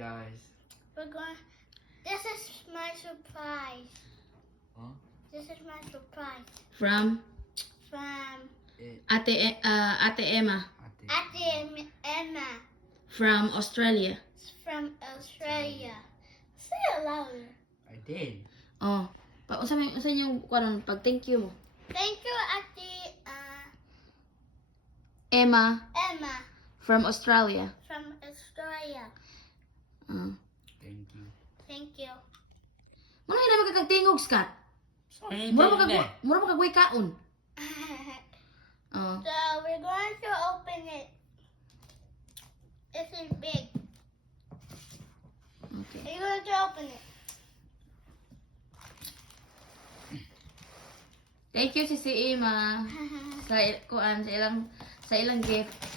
guys. This is my surprise. Huh? This is my surprise From from Ate Emma Ate Emma from Australia. from Australia. Say it louder. I did. Oh, unsa yung karon pag thank you mo? Thank you, Ate Emma Emma from Australia. from Australia. Thank you. Thank you. Muna hina magkakagtingog, Scott. Sorry, Mura magkagway kaon. Oh. So we're going to open it. This is big. Okay. Are you going to open it? Thank you si Emma sa ilang gift.